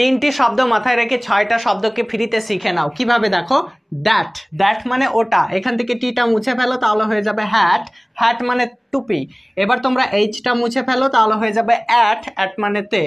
তিনটি শব্দ মাথায় রেখে ছয়টা শব্দকে ফ্রিতে শিখে নাও। কিভাবে দেখো, দ্যাট, দ্যাট মানে ওটা, এখান থেকে টিটা মুছে ফেলো তাহলে হয়ে যাবে হ্যাট, হ্যাট মানে টুপি। এবার তোমরা এইচটা মুছে ফেলো তাহলে হয়ে যাবে অ্যাট, অ্যাট মানে তে।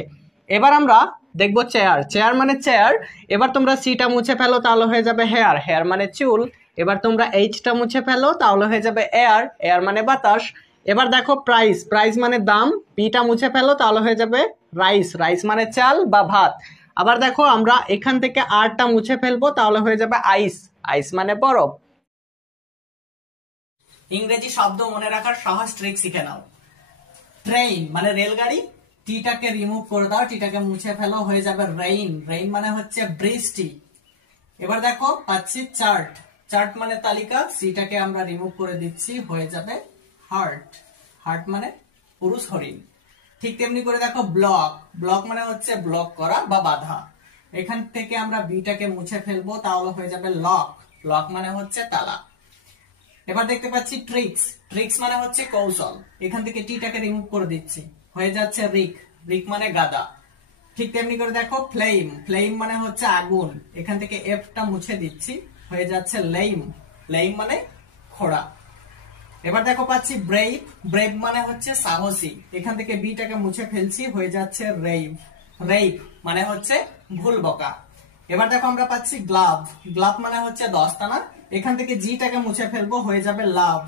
এবার আমরা দেখবো চেয়ার, চেয়ার মানে চেয়ার। এবার তোমরা সিটা মুছে ফেলো তাহলে হয়ে যাবে হেয়ার, হেয়ার মানে চুল। এবার তোমরা এইচটা মুছে ফেলো তাহলে হয়ে যাবে এয়ার, এয়ার মানে বাতাস। এবার দেখো প্রাইস, প্রাইস মানে দাম, পিটা মুছে ফেলো তাহলে হয়ে যাবে রাইস, রাইস মানে চাল বা ভাত। আবার দেখো আমরা এখান থেকে আরটা মুছে ফেলবো তাহলে হয়ে যাবে আইস, আইস মানে বরফ। ইংরেজি শব্দ মনে রাখার সহজ ট্রিক শিখে নাও। ট্রেন মানে রেলগাড়ি, টিটাকে রিমুভ করে দাও, টিটাকে মুছে ফেলো হয়ে যাবে রেইন, রেইন মানে হচ্ছে বৃষ্টি। এবার দেখো পাচ্ছি চার্ট, চার্ট মানে তালিকা, সিটাকে আমরা রিমুভ করে দিচ্ছি হয়ে যাবে হার্ট, হার্ট মানে পুরুষ হরিণ। ঠিক তেমনি করে দেখো ব্লক, ব্লক মানে হচ্ছে ব্লক করা বা বাধা, এখান থেকে আমরা বিটাকে মুছে ফেলবো তাহলে হয়ে যাবে লক, লক মানে হচ্ছে তালা। এবার দেখতে পাচ্ছি ট্রিক্স, ট্রিক্স মানে হচ্ছে কৌশল, এখান থেকে টিটাকে রিমুভ করে দিচ্ছি হয়ে যাচ্ছে রিক, রিক মানে গাদা। ঠিক তেমনি করে দেখো ফ্লেম, ফ্লেম মানে হচ্ছে আগুন, এখান থেকে এফটা মুছে দিচ্ছি হয়ে যাচ্ছে লেইম, লেইম মানে খোড়া। এবার দেখো পাচ্ছি ব্রেভ, ব্রেভ মানে হচ্ছে সাহসী, এখান থেকে বিটাকে মুছে ফেলছি হয়ে যাচ্ছে রেইভ, রেইভ মানে হচ্ছে ভুল বকা। এবার দেখো আমরা পাচ্ছি গ্লাভ, গ্লাভ মানে হচ্ছে দস্তানা, এখান থেকে জিটাকে মুছে ফেলবো হয়ে যাবে লাভ,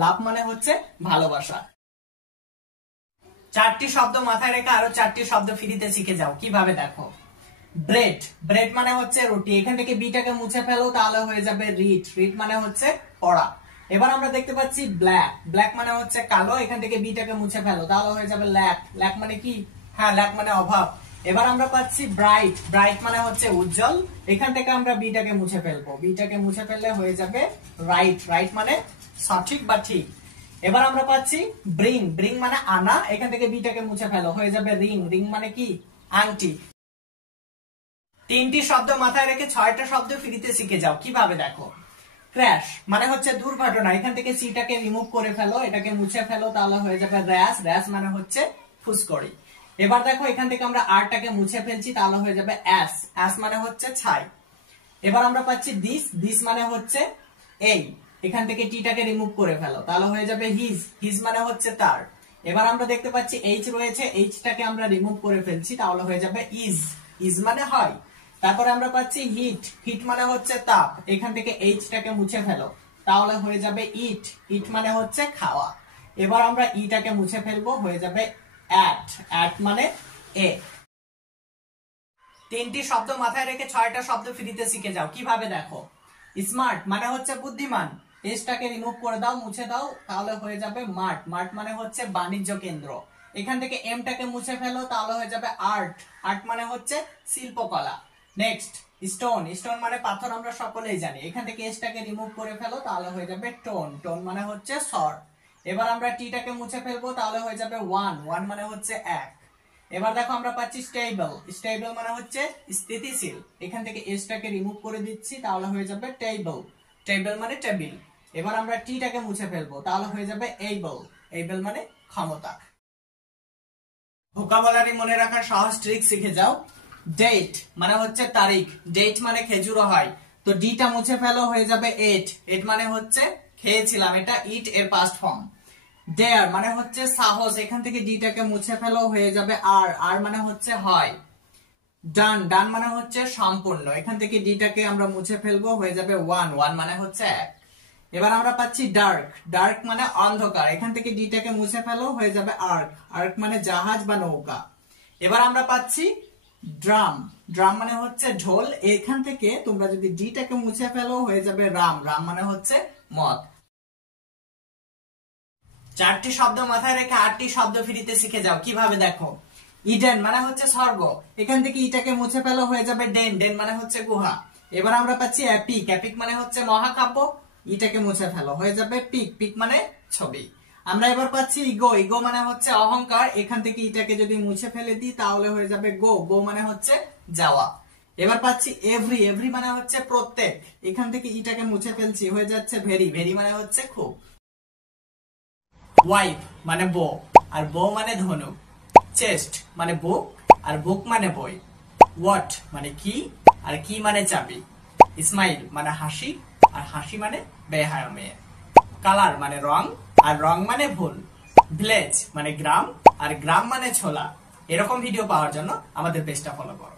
লাভ মানে হচ্ছে ভালোবাসা। চারটি শব্দ মাথায় রেখে আরো চারটি শব্দ ফ্রিতে শিখে যাও। কিভাবে দেখো, ব্রেড, ব্রেড মানে হচ্ছে রুটি, এখান থেকে বিটাকে মুছে ফেলো তাহলে হয়ে যাবে রিড, রিড মানে হচ্ছে পড়া। এবার আমরা দেখতে পাচ্ছি ব্ল্যাক, ব্ল্যাক মানে হচ্ছে কালো, এখান থেকে বিটাকে মুছে ফেলো তাহলে হয়ে যাবে ল্যাক, ল্যাক মানে কি, হ্যাঁ ল্যাক মানে অভাব। এবার আমরা পাচ্ছি ব্রাইট, ব্রাইট মানে হচ্ছে উজ্জ্বল, এখান থেকে আমরা বিটাকে মুছে ফেলবো, বিটাকে মুছে ফেললে হয়ে যাবে রাইট, রাইট মানে সঠিক বা ঠিক। এবার আমরা পাচ্ছি ব্রিং, ব্রিং মানে আনা, এখান থেকে বিটাকে মুছে ফেলো হয়ে যাবে রিং, রিং মানে কি আংটি। তিনটি শব্দ মাথায় রেখে ছয়টা শব্দ ফ্রিতে শিখে যাও। কিভাবে দেখো, ক্র্যাশ মানে হচ্ছে দুর্ঘটনা, এখান থেকে সিটাকে রিমুভ করে ফেলো, এটাকে মুছে ফেলো তাহলে হয়ে যাবে র্যাশ, র্যাশ মানে হচ্ছে ফুসকড়ি। এবার দেখো এখান থেকে আমরা আরটাকে মুছে ফেলছি তাহলে হয়ে যাবে অ্যাস, অ্যাস মানে হচ্ছে ছাই। এবার আমরা পাচ্ছি দিস, দিস মানে হচ্ছে এই, এখান থেকে টিটাকে রিমুভ করে ফেলো তাহলে হয়ে যাবে হিজ, হিজ মানে হচ্ছে তার। এবার আমরা দেখতে পাচ্ছি এইচ রয়েছে, এইচটাকে আমরা রিমুভ করে ফেলছি তাহলে হয়ে যাবে ইজ, ইজ মানে হয়। তারপরে আমরা পাচ্ছি হিট, হিট মানে হচ্ছে তাপ, এখান থেকে এইচটাকে মুছে ফেলো তাহলে হয়ে যাবে ইট, ইট মানে হচ্ছে খাওয়া। এবার আমরা ইটাকে মুছে ফেলবো হয়ে যাবে অ্যাট, অ্যাট মানে এ। তিনটি শব্দ মাথায় রেখে ছয়টা শব্দ ফ্রিতে শিখে যাও। কিভাবে দেখো, স্মার্ট মানে হচ্ছে বুদ্ধিমান, এসটাকে রিমুভ করে দাও, মুছে দাও তাহলে হয়ে যাবে মার্ট, মার্ট মানে হচ্ছে বাণিজ্য কেন্দ্র, এখান থেকে এমটাকে মুছে ফেলো তাহলে হয়ে যাবে আর্ট, আর্ট মানে হচ্ছে শিল্পকলা। নেক্সট স্টোন, স্টোন মানে পাথর আমরা সকলেই জানি, এখান থেকে এসটাকে রিমুভ করে ফেলো তাহলে হয়ে যাবে টোন, টোন মানে হচ্ছে স্বর। এবার আমরা টিটাকে মুছে ফেলবো তাহলে হয়ে যাবে ওয়ান, ওয়ান মানে হচ্ছে এক। এবার দেখো আমরা পাচ্ছি স্টেবল, স্টেবল মানে হচ্ছে স্থিতিশীল, এখান থেকে এসটাকে রিমুভ করে দিচ্ছি তাহলে হয়ে যাবে টেবল, টেবল মানে টেবিল। এবার আমরা টিটাকে মুছে ফেলবো তাহলে হয়ে যাবে এইবল, এইবল মানে ক্ষমতা। ভোকাবুলারি মনে রাখার সহজ ট্রিক শিখে যাও। ডেট মানে হচ্ছে তারিখ, ডেট মানে খেজুর হয়, তো ডিটা মুছে ফেলো হয়ে যাবে এট, এট মানে হচ্ছে খেয়েছিলাম, এটা ইট এর পাস্ট ফর্ম। ডেয়ার মানে হচ্ছে সাহস, এখান থেকে ডিটাকে মুছে ফেলো হয়ে যাবে আর, আর মানে হচ্ছে হয়। ডান, ডান মানে হচ্ছে সম্পূর্ণ, এখান থেকে ডিটাকে আমরা মুছে ফেলবো হয়ে যাবে ওয়ান, ওয়ান মানে হচ্ছে এক। এবার আমরা পাচ্ছি ডার্ক, ডার্ক মানে অন্ধকার, এখান থেকে ডিটাকে মুছে ফেলো হয়ে যাবে আর্ক, আর্ক মানে জাহাজ বা নৌকা। এবার আমরা পাচ্ছি ড্রাম, ড্রাম মানে হচ্ছে ঢোল, এখান থেকে তোমরা যদি ডিটাকে মুছে ফেলো হয়ে যাবে রাম, রাম মানে হচ্ছে মদ। চারটি শব্দ মাথায় রেখে আটটি শব্দ ফ্রিতে শিখে যাও। কিভাবে দেখো, ইডেন মানে হচ্ছে স্বর্গ, এখান থেকে ইটাকে মুছে ফেলো হয়ে যাবে ডেন, ডেন মানে হচ্ছে গুহা। এবার আমরা পাচ্ছি এপিক, এপিক মানে হচ্ছে মহাকাব্য, ইটাকে মুছে ফেলো হয়ে যাবে পিক, পিক মানে ছবি। আমরা এবার পাচ্ছি ইগো, ইগো মানে হচ্ছে অহংকার, এখান থেকে ইটাকে যদি মুছে ফেলে দিই তাহলে হয়ে যাবে গো, গো মানে হচ্ছে যাওয়া। এবার পাচ্ছি এভরি, এভরি মানে হচ্ছে প্রত্যেক, এখান থেকে ইটাকে মুছে ফেলছি হয়ে যাচ্ছে ভেরি, ভেরি মানে হচ্ছে খুব। ওয়াইফ মানে বউ, আর বউ মানে ধনুক। চেস্ট মানে বুক, আর বুক মানে বই। হোয়াট মানে কি, আর কি মানে চাবি। স্মাইল মানে হাসি, আর হাসি মানে বেহায়া মেয়ে। কালার মানে রং, আর রং মানে ভুল। ভিলেজ মানে গ্রাম, আর গ্রাম মানে ছোলা। এরকম ভিডিও পাওয়ার জন্য আমাদের পেজটা ফলো করো।